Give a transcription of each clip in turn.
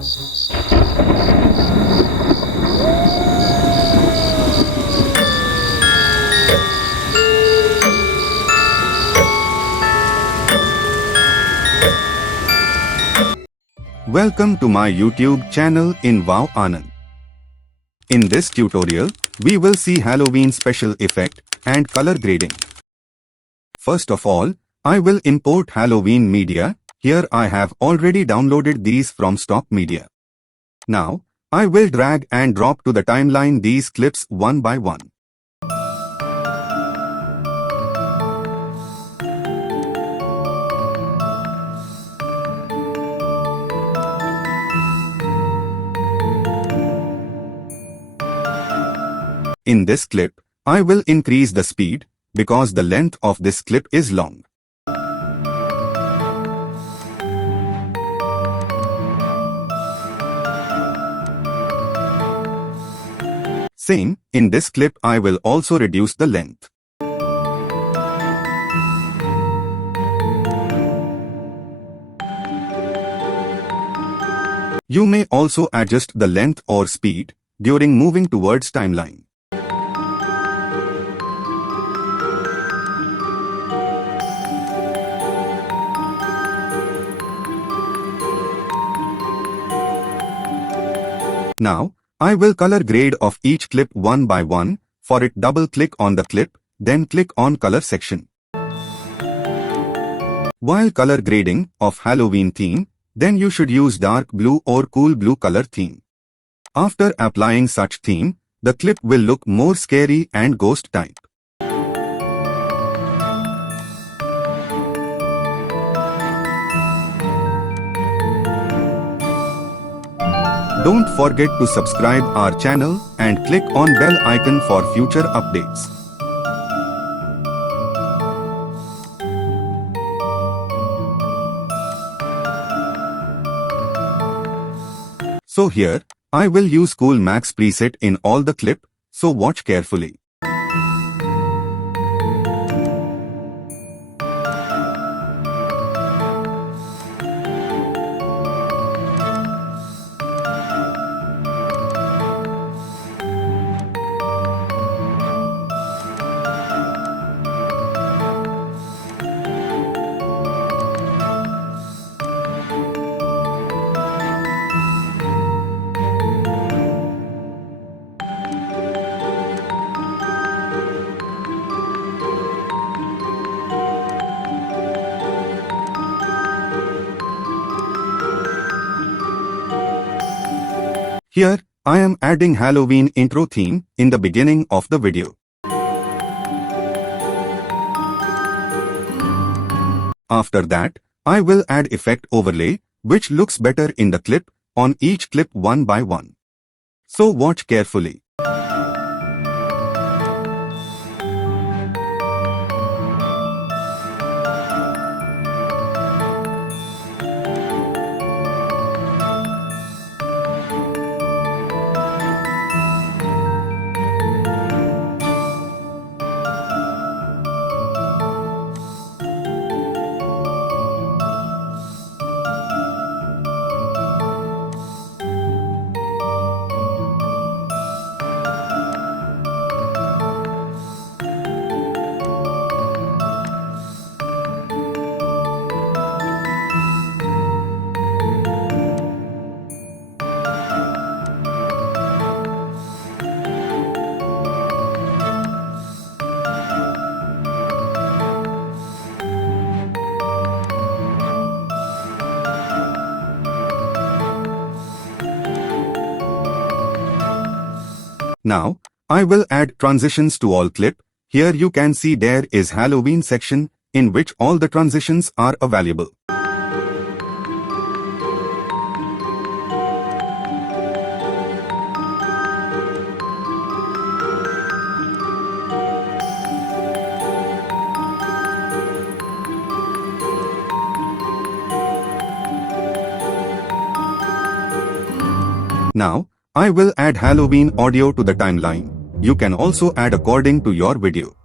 Welcome to my YouTube channel in Wow Anand. In this tutorial, we will see Halloween special effect and color grading. First of all, I will import Halloween media. Here I have already downloaded these from stock media. Now, I will drag and drop to the timeline these clips one by one. In this clip, I will increase the speed because the length of this clip is long. Same, in this clip I will also reduce the length. You may also adjust the length or speed during moving towards timeline. Now, I will color grade of each clip one by one. For it, double-click on the clip, then click on Color section. While color grading of Halloween theme, then you should use dark blue or cool blue color theme. After applying such theme, the clip will look more scary and ghost type. Don't forget to subscribe our channel and click on bell icon for future updates. So here, I will use Cool Max preset in all the clip, so watch carefully. Here, I am adding Halloween intro theme in the beginning of the video. After that, I will add effect overlay, which looks better in the clip, on each clip one by one. So watch carefully. Now, I will add transitions to all clip. Here you can see there is Halloween section, in which all the transitions are available. Now, I will add Halloween audio to the timeline. You can also add according to your video.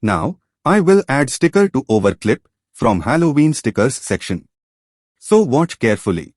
Now, I will add sticker to overclip from Halloween stickers section. So watch carefully.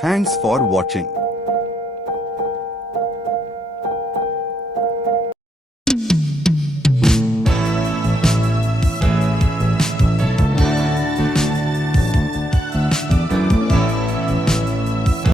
Thanks for watching.